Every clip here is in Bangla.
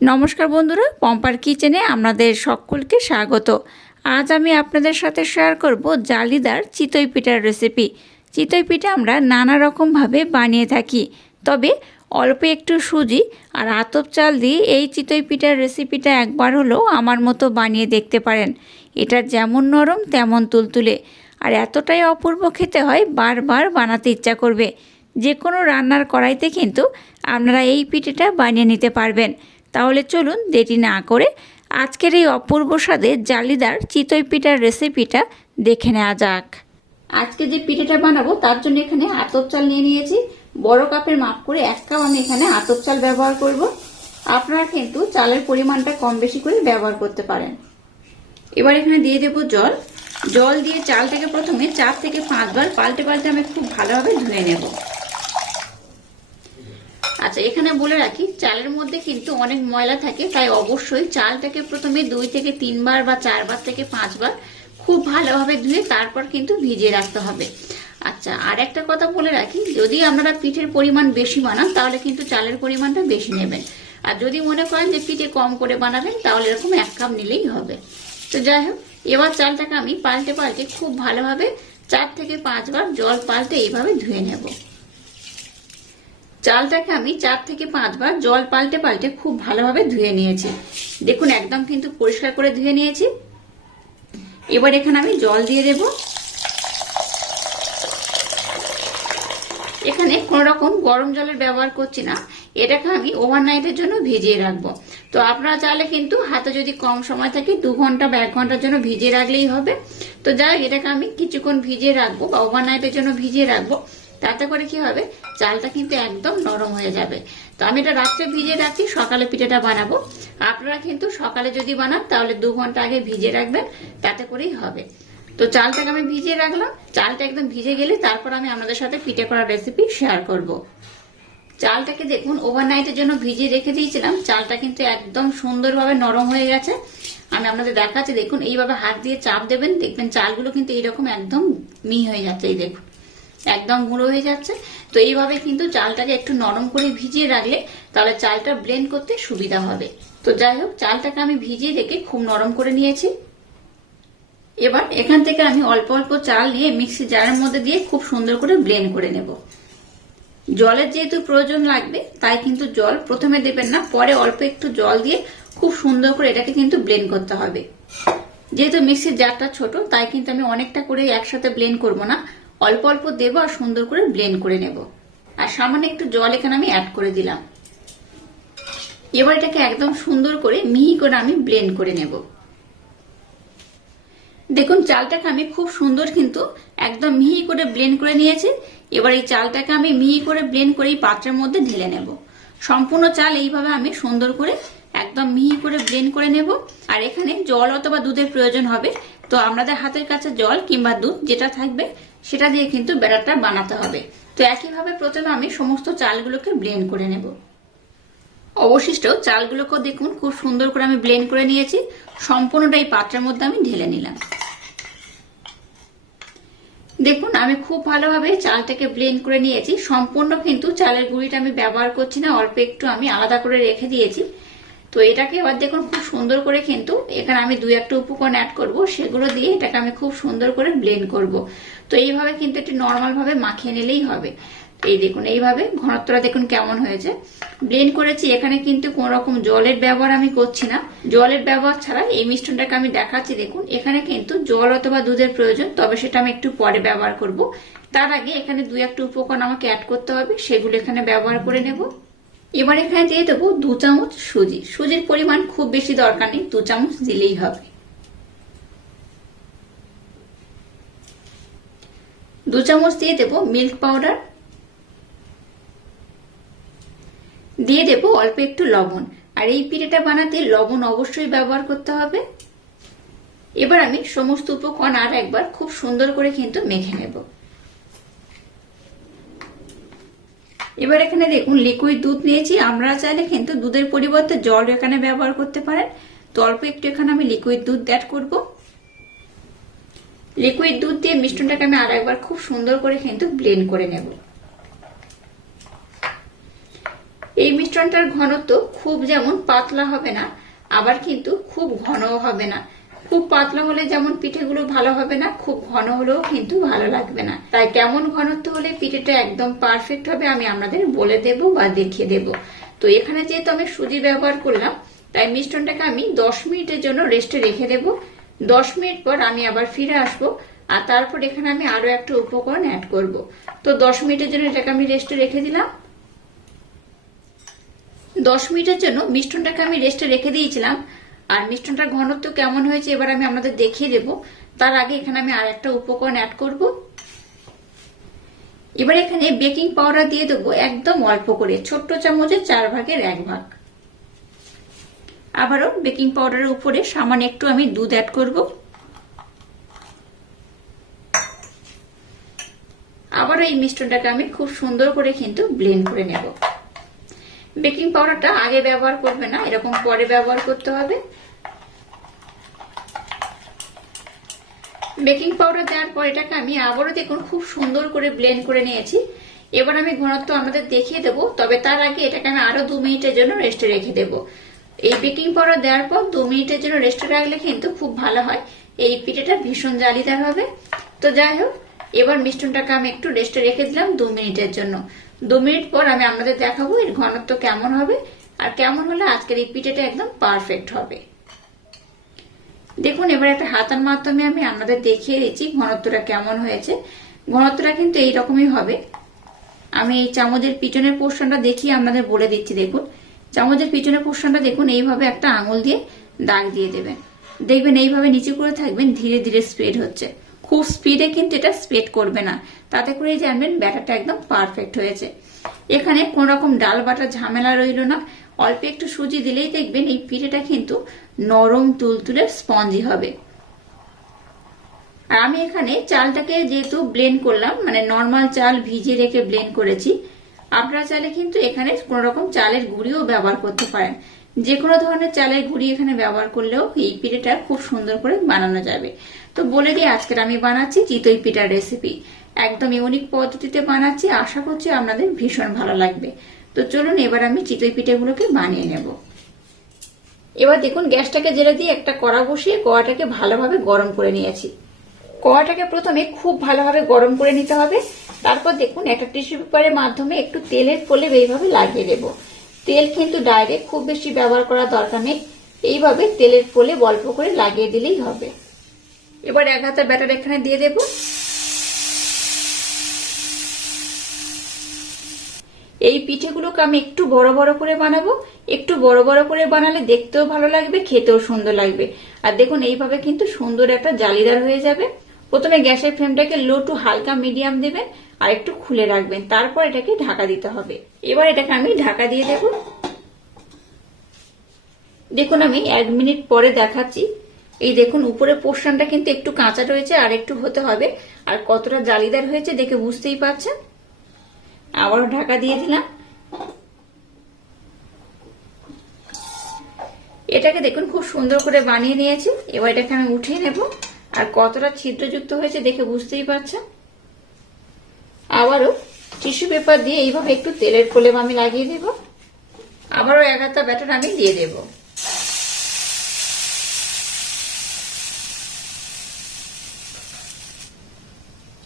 নমস্কার বন্ধুরা, পম্পার কিচেনে আপনাদের সকলকে স্বাগত। আজ আমি আপনাদের সাথে শেয়ার করব জালিদার চিতই পিঠার রেসিপি। চিতই পিঠা আমরা নানা রকমভাবে বানিয়ে থাকি, তবে অল্প একটু সুজি আর আতপ চাল দিয়ে এই চিতই পিঠার রেসিপিটা একবার হলেও আমার মতো বানিয়ে দেখতে পারেন। এটা যেমন নরম তেমন তুলতুলে, আর এতটাই অপূর্ব খেতে হয় বারবার বানাতে ইচ্ছা করবে। যে কোনো রান্নার কড়াইতে কিন্তু আপনারা এই পিঠাটা বানিয়ে নিতে পারবেন। তাহলে চলুন দেরি না করে আজকের এই অপূর্ব স্বাদের জালিদার চিতই পিঠার রেসিপিটা দেখে নেওয়া যাক। আজকে যে পিঠাটা বানাবো তার জন্য এখানে আতপ চাল নিয়ে নিয়েছি। বড় কাপের মাপ করে 1 কাপ আমি এখানে আতপ চাল ব্যবহার করব। আপনারা কিন্তু চালের পরিমাণটা কম বেশি করে ব্যবহার করতে পারেন। এবার এখানে দিয়ে দেব জল। জল দিয়ে চালটাকে প্রথমে 4 থেকে 5 বার পাল্টে পাল্টে আমি খুব ভালোভাবে ধুয়ে নেব। আচ্ছা, এখানে বলে রাখি চালের মধ্যে কিন্তু অনেক ময়লা থাকে, তাই অবশ্যই চালটাকে প্রথমে 2 থেকে 3 বার বা 4 বার থেকে 5 বার খুব ভালোভাবে ধুয়ে তারপর কিন্তু ভিজিয়ে রাখতে হবে। আচ্ছা, আর একটা কথা বলে রাখি, যদি আপনারা পিঠের পরিমাণ বেশি বানান তাহলে কিন্তু চালের পরিমাণটা বেশি নেবেন, আর যদি মনে করেন যে পিঠে কম করে বানাবেন তাহলে এরকম 1 কাপ নিলেই হবে। তো যাই হোক, এবার চালটাকে আমি পাল্টে পাল্টে খুব ভালোভাবে 4 থেকে 5 বার জল পাল্টে এইভাবে ধুয়ে নেব। চালটাকে আমি 4 থেকে 5 বার জল পাল্টে পাল্টে খুব ভালোভাবে ধুয়ে নিয়েছি। দেখুন একদম কিন্তু পরিষ্কার করে ধুয়ে নিয়েছি। এবার এখানে আমি জল দিয়ে দেব। এখানে কোন রকম গরম জলের ব্যবহার করছি না, এটাকে আমি ওভারনাইটের জন্য ভিজিয়ে রাখবো। তো আপনারা চাইলে কিন্তু হাতে যদি কম সময় থাকে 2 ঘন্টা বা 1 ঘন্টার জন্য ভিজিয়ে রাখলেই হবে। তো যাই হোক, এটাকে আমি কিছুক্ষণ ভিজিয়ে রাখবো বা ওভারনাইটের জন্য ভিজিয়ে রাখবো। তাতে করে কি হবে, চালটা কিন্তু একদম নরম হয়ে যাবে। তো আমি এটা রাত্রে ভিজিয়ে রাখছি, সকালে পিঠাটা বানাবো। আপনারা কিন্তু সকালে যদি বানান তাহলে 2 ঘন্টা আগে ভিজিয়ে রাখবেন, তাতে করেই হবে। তো চালটাকে আমি ভিজিয়ে রাখলাম। চালটা একদম ভিজে গেলে তারপর আমি আপনাদের সাথে পিঠে করার রেসিপি শেয়ার করব। চালটাকে দেখুন ওভারনাইটের জন্য ভিজিয়ে রেখে দিয়েছিলাম, চালটা কিন্তু একদম সুন্দরভাবে নরম হয়ে গেছে। আমি আপনাদের দেখাচ্ছি, দেখুন এইভাবে হাত দিয়ে চাপ দেবেন, দেখবেন চালগুলো কিন্তু এইরকম একদম মিহি হয়ে যাচ্ছে। এই দেখুন একদম গুঁড়ো হয়ে যাচ্ছে। তো এইভাবে কিন্তু চালটাকে একটু নরম করে ভিজিয়ে রাখলে তাহলে চালটা ব্লেন্ড করতে সুবিধা হবে। তো যাই হোক, চালটাকে আমি ভিজিয়ে রেখে খুব নরম করে নিয়েছি। এবার এখান থেকে আমি অল্প অল্প চাল নিয়ে মিক্সি জারের মধ্যে দিয়ে খুব সুন্দর করে ব্লেন্ড করে নেব। জলের যেহেতু প্রয়োজন লাগবে তাই কিন্তু জল প্রথমে দেবেন না, পরে অল্প একটু জল দিয়ে খুব সুন্দর করে এটাকে কিন্তু ব্লেন্ড করতে হবে। যেহেতু মিক্সির জারটা ছোট তাই কিন্তু আমি অনেকটা করে একসাথে ব্লেন্ড করব না, অল্প অল্প দেব আর সুন্দর করে ব্লেন্ড করে নেব। আর সামান্য একটু জল এখানে আমি অ্যাড করে দিলাম। এবার এটাকে একদম সুন্দর করে মিহি করে আমি ব্লেন্ড করে নেব। দেখুন চালটাকে আমি খুব সুন্দর কিন্তু একদম মিহি করে ব্লেন্ড করে নিয়েছি। এবার এই চালটাকে আমি মিহি করে ব্লেন্ড করে এই পাত্রের মধ্যে ঢেলে নেব। সম্পূর্ণ চাল এইভাবে আমি সুন্দর করে একদম মিহি করে ব্লেন্ড করে নেব। আর এখানে জল অথবা দুধের প্রয়োজন হবে, তো আপনাদের হাতের কাছে জল কিংবা দুধ যেটা থাকবে সেটা দিয়ে কিন্তু ব্যাটারটা বানাতে হবে। তো একইভাবে প্রথমে আমি সমস্ত চালগুলোকে ব্লেন্ড করে নেব। অবশিষ্ট চালগুলোকেও দেখুন খুব সুন্দর করে আমি ব্লেন্ড করে নিয়েছি। সম্পূর্ণটা এই পাত্রের মধ্যে আমি ঢেলে নিলাম। দেখুন আমি খুব ভালোভাবে চালটাকে ব্লেন্ড করে নিয়েছি। সম্পূর্ণ কিন্তু চালের গুঁড়িটা আমি ব্যবহার করছি না, অল্প একটু আমি আলাদা করে রেখে দিয়েছি। তো এটাকে এবার দেখুন খুব সুন্দর করে কিন্তু এখানে আমি 2-1টা উপকরণ অ্যাড করব, সেগুলো দিয়ে এটাকে আমি খুব সুন্দর করে ব্লেন্ড করব। তো এইভাবে কিন্তু একটু নর্মাল ভাবে মাখিয়ে নিলেই হবে। এই দেখুন এইভাবে ঘনত্বটা দেখুন কেমন হয়েছে। ব্লেন্ড করেছি, এখানে কিন্তু কোন রকম জলের ব্যবহার আমি করছি না। জলের ব্যবহার ছাড়া এই মিশ্রণটাকে আমি দেখাচ্ছি। দেখুন এখানে কিন্তু জল অথবা দুধের প্রয়োজন, তবে সেটা আমি একটু পরে ব্যবহার করব। তার আগে এখানে 2-1টা উপকরণ আমাকে অ্যাড করতে হবে, সেগুলো এখানে ব্যবহার করে নেব। এবার এখানে দিয়ে দেবো 2 চামচ সুজি। সুজির পরিমাণ খুব বেশি দরকার নেই, 2 চামচ দিলেই হবে। 2 চামচ দিয়ে দেবো মিল্ক পাউডার। দিয়ে দেব অল্প একটু লবণ। আর এই পিঠেটা বানাতে লবণ অবশ্যই ব্যবহার করতে হবে। এবার আমি সমস্ত উপকরণ আর একবার খুব সুন্দর করে কিন্তু মেখে নেব। এবার এখানে দেখুন লিকুইড দুধ নিয়েছি। আমরা চাইলে কিন্তু দুধের পরিবর্তে জল এখানে ব্যবহার করতে পারেন। তো অল্প একটু এখানে আমি লিকুইড দুধ অ্যাড করব। লিকুইড দুধ দিয়ে মিশ্রণটাকে আমি আর একবার খুব সুন্দর করে কিন্তু ব্লেন্ড করে নেব। এই মিশ্রণটার ঘনত্ব খুব যেমন পাতলা হবে না, আবার কিন্তু খুব ঘনও হবে না। খুব পাতলা হলে যেমন পিঠেগুলো ভালো হবে না, খুব ঘন হলেও কিন্তু ভালো লাগবে না। তাই কেমন ঘনত্ব হলে পিঠেটা একদম পারফেক্ট হবে আমি আপনাদের বলে দেব বা দেখিয়ে দেব। তো এখানে যেহেতু আমি সুজি ব্যবহার করলাম, তাই মিশ্রণটাকে আমি 10 মিনিটের জন্য রেস্টে রেখে দেব। 10 মিনিট পর আমি আবার ফিরে আসবো, আর তারপর এখানে আমি আরো একটা উপকরণ অ্যাড করব। তো 10 মিনিটের জন্য এটাকে আমি রেস্টে রেখে দিলাম। 10 মিনিটের জন্য মিশ্রণটাকে আমি রেস্টে রেখে দিয়েছিলাম। আর মিশ্রণটার ঘনত্ব কেমন হয়েছে এবার আমি আপনাদের দেখিয়ে দেব। তার আগে এখানে আমি আর একটা উপকরণ অ্যাড করব। এবার এখানে বেকিং পাউডার দিয়ে দেবো একদম অল্প করে, ছোট্ট চামচের 4 ভাগের 1 ভাগ। আবারও বেকিং পাউডারের উপরে সামান্য একটু আমি দুধ অ্যাড করব। আবারও এই মিশ্রণটাকে আমি খুব সুন্দর করে কিন্তু ব্লেন্ড করে নেব। বেকিং পাউডারটা আগে ব্যবহার করবে না, এরকম পরে ব্যবহার করতে হবে। বেকিং পাউডার দেওয়ার পর এটাকে আমি আবারও দেখুন খুব সুন্দর করে ব্লেন্ড করে নিয়েছি। এবার আমি ঘনত্ব আমাদের দেখিয়ে দেবো, তবে তার আগে এটাকে আমি আরো 2 মিনিটের জন্য রেস্টে রেখে দেবো। এই বেকিং পাউডার দেওয়ার পর 2 মিনিটের জন্য রেস্টে রাখলে কিন্তু খুব ভালো হয়, এই পিঠেটা ভীষণ জালিদার হবে। তো যাই হোক, এবার মিশ্রণটাকে আমি একটু রেস্টে রেখে দিলাম 2 মিনিটের জন্য। 2 মিনিট পর আমি আপনাদের দেখাবো এর ঘনত্ব কেমন হবে, আর কেমন হলে আজকের এই পিঠেটা একদম পারফেক্ট হবে। দেখুন এবার একটা হাতার মাধ্যমে আমি আপনাদের দেখিয়ে দিচ্ছি ঘনত্বটা কেমন হয়েছে। ঘনত্বটা কিন্তু এইরকমই হবে। আমি এই চামচের পিছনের পোর্শনটা দেখিয়ে আপনাদের বলে দিচ্ছি। দেখুন চামচের পিছনের পোর্শনটা দেখুন, এইভাবে একটা আঙুল দিয়ে দাগ দিয়ে দেবেন। দেখবেন এইভাবে নিচে করে থাকবেন, ধীরে ধীরে স্প্রেড হচ্ছে। খুব স্পিডে কিন্তু এটা স্প্রেড করবে না, তাতে করে জানবেন ব্যাটারটা একদম পারফেক্ট হয়েছে। এখানে কোন রকম ডাল বাটার ঝামেলা রইল না, অল্প একটু সুজি দিলেই দেখবেন এই পিঠেটা কিন্তু নরম তুলতুলে স্পঞ্জি হবে। আর আমি এখানে চালটাকে যেহেতু ব্লেন্ড করলাম, মানে নর্মাল চাল ভিজিয়ে রেখে ব্লেন্ড করেছি। আপনারা চাইলে কিন্তু এখানে কোন রকম চালের গুঁড়িও ব্যবহার করতে পারেন। যে কোনো ধরনের চালের গুঁড়ি এখানে ব্যবহার করলেও এই পিঠেটা খুব সুন্দর করে বানানো যাবে। তো বলে দিই, আজকের আমি বানাচ্ছি চিতই পিঠার রেসিপি, একদম ইউনিক পদ্ধতিতে বানাচ্ছি। আশা করছি আপনাদের ভীষণ ভালো লাগবে। তো চলুন এবার আমি চিতই পিঠেগুলোকে বানিয়ে নেব। এবার দেখুন গ্যাসটাকে জেলে দিয়ে একটা কড়া বসিয়ে কড়াটাকে ভালোভাবে গরম করে নিয়েছি। কড়াটাকে প্রথমে খুব ভালোভাবে গরম করে নিতে হবে। তারপর দেখুন একটা টিস্যু পেপারের মাধ্যমে একটু তেলের প্রলেপ এইভাবে লাগিয়ে দেব। তেল কিন্তু ডাইরেক্ট খুব বেশি ব্যবহার করার দরকার নেই, এইভাবে তেলের প্রলেপ অল্প করে লাগিয়ে দিলেই হবে। এবার 1 হাতা ব্যাটার এখানে দিয়ে দেব। এই পিঠেগুলোকে আমি একটু বড় বড় করে বানাবো। একটু বড় বড় করে বানালে দেখতেও ভালো লাগবে, খেতেও সুন্দর লাগবে। আর দেখুন এইভাবে কিন্তু সুন্দর একটা জালিদার হয়ে যাবে। প্রথমে গ্যাসের ফ্লেমটাকে লো টু হালকা মিডিয়াম দেবেন আর একটু খুলে রাখবেন, তারপর এটাকে ঢাকা দিতে হবে। এবার এটাকে আমি ঢাকা দিয়ে দেব। দেখুন আমি 1 মিনিট পরে দেখাচ্ছি। এই দেখুন উপরে পোর্শনটা কিন্তু একটু কাঁচা রয়েছে, আর একটু হতে হবে। আর কতটা জালিদার হয়েছে দেখে বুঝতেই পারছেন। আবারও ঢাকা দিয়ে দিলাম। এটাকে দেখুন খুব সুন্দর করে বানিয়ে নিয়েছি। এবার এটাকে আমি উঠিয়ে নেব। আর কতটা ছিদ্রযুক্ত হয়েছে দেখে বুঝতেই পারছেন। আবারও টিস্যু পেপার দিয়ে এইভাবে একটু তেলের প্রলেপ আমি লাগিয়ে দেব। আবারও 1 হাতা ব্যাটার আমি দিয়ে দেব।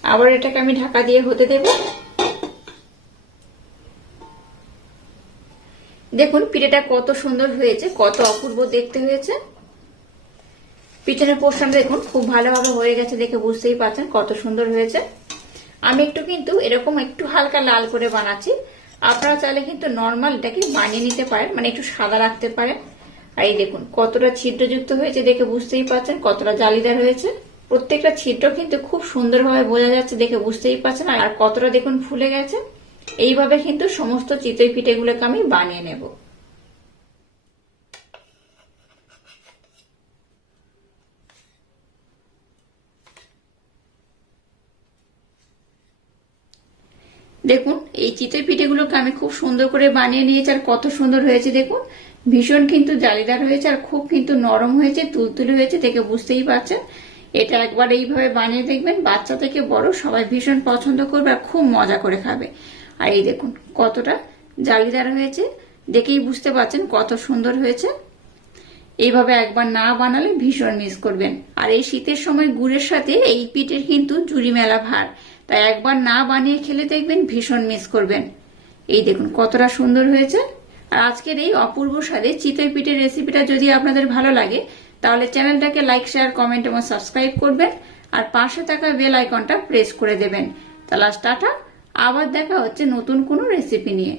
আবার এটাকে আমি ঢাকা দিয়ে হতে দেব। দেখুন পিঠেটা কত সুন্দর হয়েছে, কত অপূর্ব দেখতে হয়েছে। পিছনের পোর্শনটা দেখুন খুব ভালোভাবে হয়ে গেছে, দেখে বুঝতেই পারছেন কত সুন্দর হয়েছে। আমি একটু কিন্তু এরকম একটু হালকা লাল করে বানাচ্ছি। আপনারা চাইলে কিন্তু নর্মাল এটাকে বানিয়ে নিতে পারেন, মানে একটু সাদা রাখতে পারেন। আর এই দেখুন কতটা ছিদ্রযুক্ত হয়েছে দেখে বুঝতেই পারছেন, কতটা জালিদার হয়েছে। প্রত্যেকটা ছিদ্র কিন্তু খুব সুন্দরভাবে বোঝা যাচ্ছে, দেখে বুঝতেই পারছেন। আর কতটা দেখুন ফুলে গেছে। এইভাবে কিন্তু সমস্ত চিতই পিঠেগুলোকে আমি বানিয়ে নেব। দেখুন এই চিতই পিঠেগুলোকে আমি খুব সুন্দর করে বানিয়ে নিয়েছি। আর কত সুন্দর হয়েছে দেখুন, ভীষণ কিন্তু জালিদার হয়েছে, আর খুব কিন্তু নরম হয়েছে, তুলতুলে হয়েছে, দেখে বুঝতেই পারছেন। এটা একবার এইভাবে বানিয়ে দেখবেন, বাচ্চা থেকে বড় সবাই ভীষণ পছন্দ করবে আর খুব মজা করে খাবে। আর এই দেখুন কতটা জালিদার হয়েছে। দেখেই বুঝতে পারছেন কত সুন্দর হয়েছে। এইভাবে একবার না বানালে ভীষণ মিস করবেন। আর এই শীতের সময় গুড়ের সাথে এই পিঠের কিন্তু জুড়ি মেলা ভার, তাই একবার না বানিয়ে খেলে দেখবেন ভীষণ মিস করবেন। এই দেখুন কতটা সুন্দর হয়েছে। আর আজকের এই অপূর্ব স্বাদে চিতই পিঠের রেসিপিটা যদি আপনাদের ভালো লাগে তাহলে চ্যানেলটাকে লাইক, শেয়ার, কমেন্ট এবং সাবস্ক্রাইব করবেন আর পাশে থাকা বেল আইকনটা প্রেস করে দেবেন। তাহলে টাটা, আবার দেখা হচ্ছে নতুন কোনো রেসিপি নিয়ে।